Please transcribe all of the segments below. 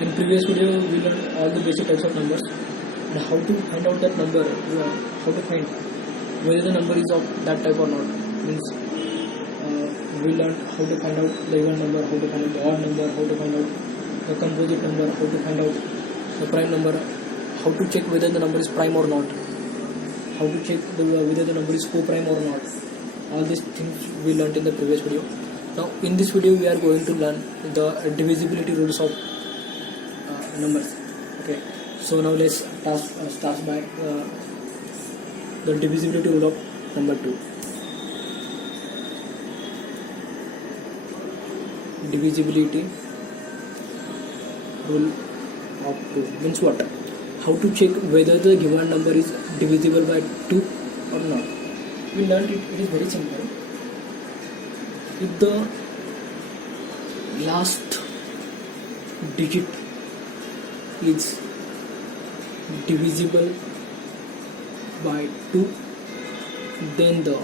In previous video we learned all the basic types of numbers and how to find out that number, how to find whether the number is of that type or not. Means we learned how to find out the even number, how to find out the odd number, how to find out the composite number, how to find out the prime number, how to check whether the number is prime or not, how to check whether the number is co-prime or not. All these things we learned in the previous video. Now in this video we are going to learn the divisibility rules of numbers. Okay, so now let's start by the divisibility rule of number 2. Divisibility rule of 2 means what? How to check whether the given number is divisible by 2 or not. We learned it is very simple. If the last digit is divisible by 2, then the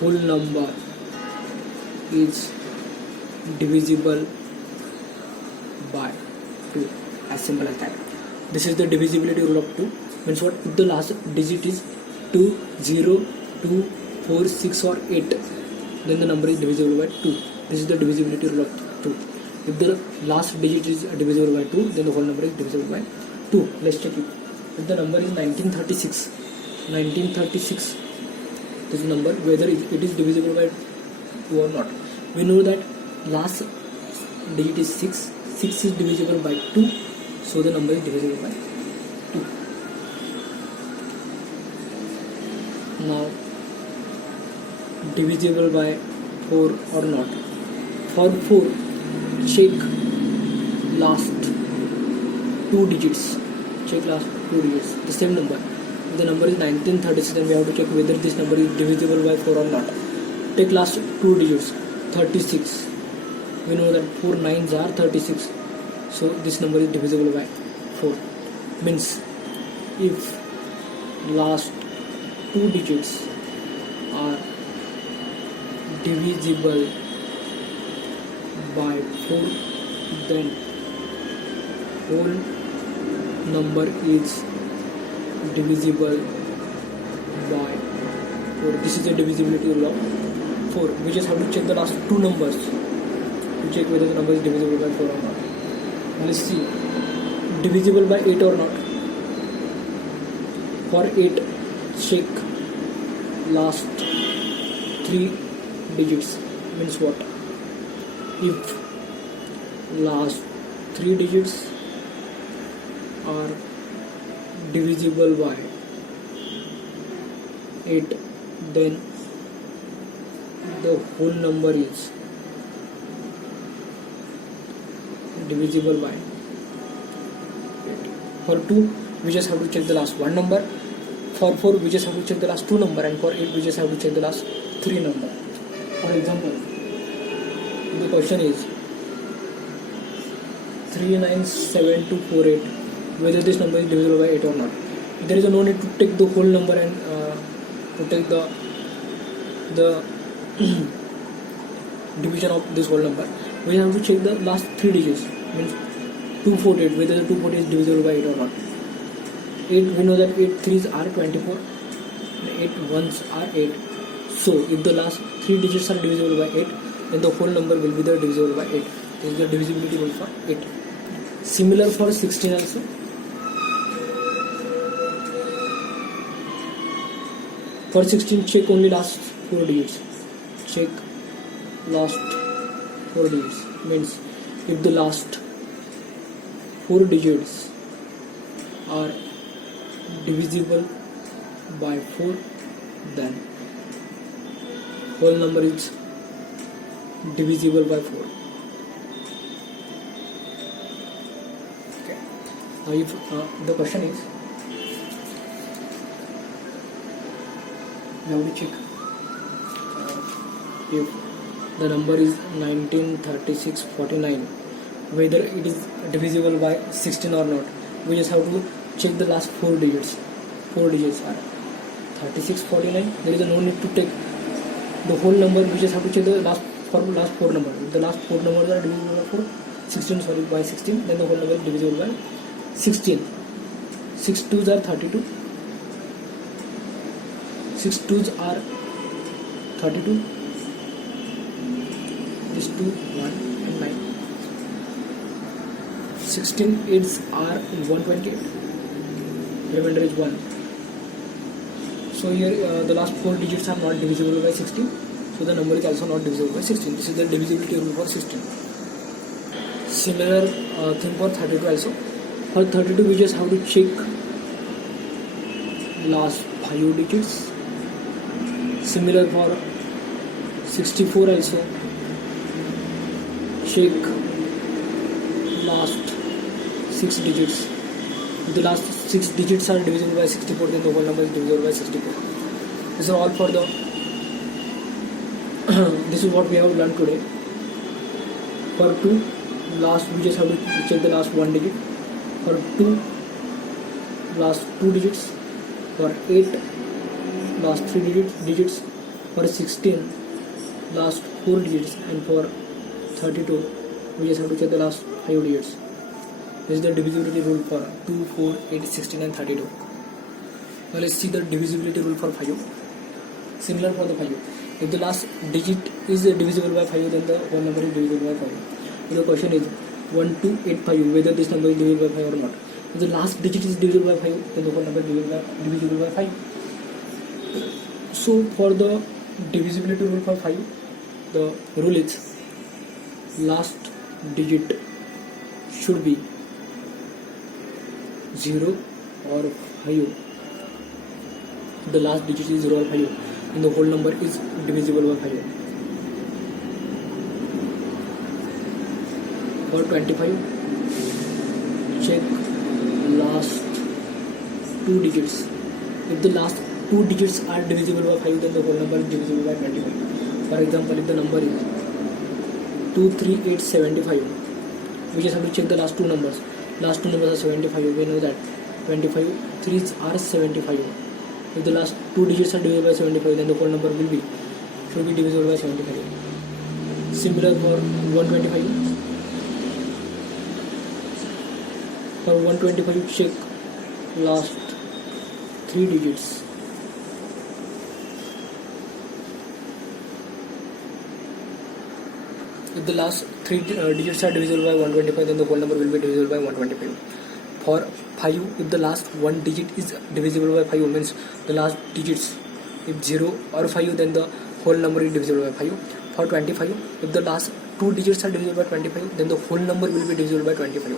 whole number is divisible by 2. As simple as that. This is the divisibility rule of 2. Means what? If the last digit is 2, 0, 2, 4, 6 or 8, then the number is divisible by 2. This is the divisibility rule of 2. If the last digit is divisible by 2, then the whole number is divisible by 2. Let's check it. If the number is 1936, this number, whether it is divisible by 2 or not. We know that last digit is 6 is divisible by 2, so the number is divisible by 2. Now divisible by 4 or not. For 4, check last 2 digits. Check last 2 digits. The same number. If the number is 1936, then we have to check whether this number is divisible by 4 or not. Take last 2 digits. 36. We know that 4 9s are 36. So this number is divisible by 4. Means if last 2 digits are divisible by 4, then whole number is divisible by 4. This is the divisibility rule of 4. We just have to check the last 2 numbers to check whether the number is divisible by 4 or not. Now let's see, divisible by 8 or not. For 8, check last 3 digits. Means what? If last 3 digits are divisible by 8, then the whole number is divisible by 8. For 2, we just have to check the last 1 number. For 4, we just have to check the last 2 number, and for 8, we just have to check the last 3 number. For example, the question is 397,248, whether this number is divisible by 8 or not. There is no need to take the whole number and to take the division of this whole number. We have to check the last 3 digits. Means 248, whether the 248 is divisible by 8 or not. 8, we know that 8 3s are 24 and 8 1s are 8. So if the last 3 digits are divisible by 8, then the whole number will be the divisible by 8. This is the divisibility rule for 8. Similar for 16 also. For 16, check only last 4 digits. Check last 4 digits. Means if the last 4 digits are divisible by 4, then whole number is divisible by 4. Okay. Now if the question is, we have to check if the number is 193649, whether it is divisible by 16 or not. We just have to check the last 4 digits. 4 digits are 3649. There is no need to take the whole number. We just have to check the last 4 numbers. If the last 4 numbers are divisible by 4, by 16, then the whole number is divisible by 16. 6 2s are 32. 6 2s are 32. This 2, 1 and 9. 16 8s are 128. Remainder is 1. So here the last 4 digits are not divisible by 16. So the number is also not divisible by 16. This is the divisibility rule for 16. Similar thing for 32 also. For 32 we just have to check last 5 digits. Similar for 64 also. Check last 6 digits. If the last 6 digits are divisible by 64, then the whole number is divisible by 64. This is all for the this is what we have learned today. For 2, last we just have to check the last 1 digit. For 2, last 2 digits. For 8, last 3 digits. For 16, last 4 digits. And for 32, we just have to check the last 5 digits. This is the divisibility rule for 2, 4, 8, 16 and 32. Now let's see the divisibility rule for 5. Similar for the 5. If the last digit is divisible by 5, then the whole number is divisible by 5. So the question is 1285, whether this number is divisible by 5 or not. If the last digit is divisible by 5, then the whole number is divisible by 5. So for the divisibility rule for 5, the rule is last digit should be 0 or 5. The last digit is 0 or 5, and the whole number is divisible by 5. For 25, check last 2 digits. If the last 2 digits are divisible by 5, then the whole number is divisible by 25. For example, if the number is 23875, we just have to check the last 2 numbers. Last 2 numbers are 75. We know that 25 3s are 75. If the last 2 digits are divisible by 75, then the whole number should be divisible by 75. Similar for 125. For 125, check last 3 digits. If the last 3 digits are divisible by 125, then the whole number will be divisible by 125. For 5, if the last 1 digit is divisible by 5, means the last digits, if 0 or 5, then the whole number is divisible by 5. For 25, if the last 2 digits are divisible by 25, then the whole number will be divisible by 25.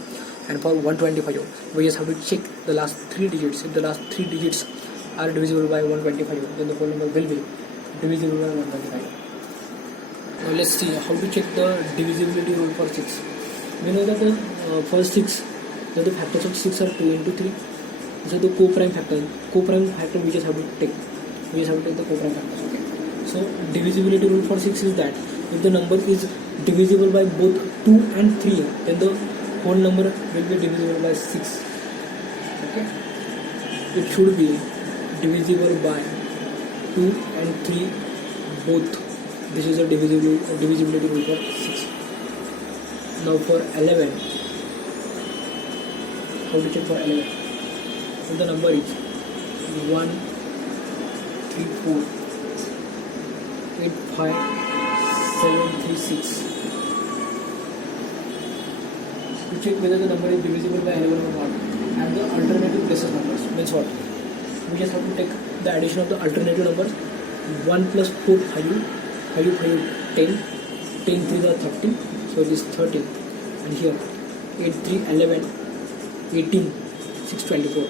And for 125, we just have to check the last 3 digits. If the last 3 digits are divisible by 125, then the whole number will be divisible by 125. Now let's see how to check the divisibility rule for 6. We know that for 6, the factors of 6 are 2 into 3. So the co-prime factor we just have to take. We just have to take the co-prime factors. Okay. So divisibility rule for 6 is that if the number is divisible by both 2 and 3, then the whole number will be divisible by 6. Okay. It should be divisible by 2 and 3 both. This is a divisibility rule for 6. Now for 11, how to check for 11? So the number is 1 3 4 8 5 7 3 6. To check whether the number is divisible by 11 or not, and the alternative basis numbers means what? We just have to take the addition of the alternative numbers. 1 plus 4 5 10, 10 3 are 30, so this 13, and here 8 3 11, 18 6 24,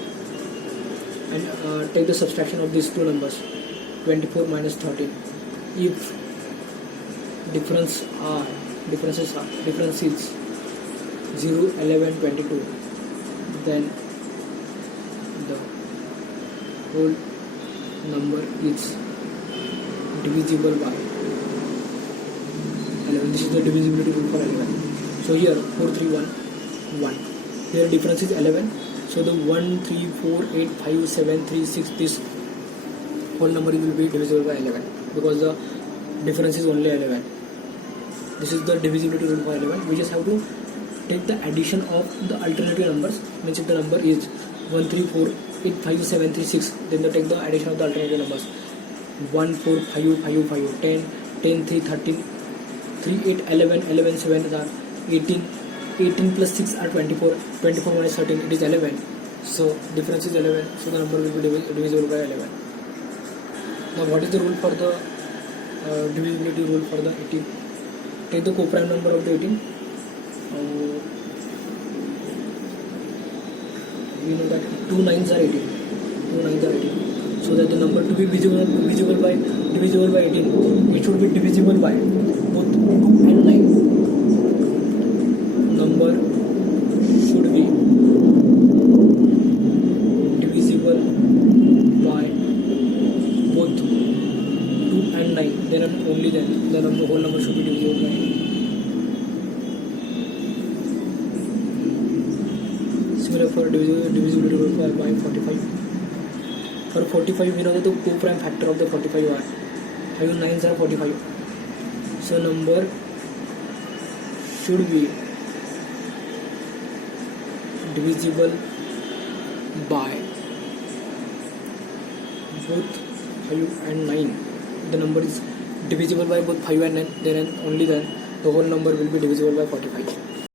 and take the subtraction of these two numbers, 24 minus 13. If difference is 0 11 22, then the whole number is divisible by 11. This is the divisibility rule for 11. So here 4 3 1 1. Here difference is 11. So the 1 3 4 8 5 7 3 6, this whole number will be divisible by 11 because the difference is only 11. This is the divisibility rule for 11. We just have to take the addition of the alternative numbers. Means if the number is 1 3 4 8 5 7 3 6, then they take the addition of the alternative numbers. 1 4 5 5 5 10 10 3 13 3 8 11 11 7 are 18 18 plus 6 are 24 24 minus 13 it is 11. So difference is 11, so the number will be divisible by 11. Now what is the rule for the divisibility rule for the 18? Take the co-prime number of the 18. We know that 2 9s are 18. 2 9s are 18. So that the number to be divisible by 18, it should be divisible by both 2 and 9. Number should be divisible by both 2 and 9. Then and only then the whole number should be divisible by 9. Similar for divisibility rule by 45. For 45, we know that the co-prime factor of the 45 are 5 9s are 45. So number should be divisible by both 5 and 9. The number is divisible by both 5 and 9, then and only then the whole number will be divisible by 45.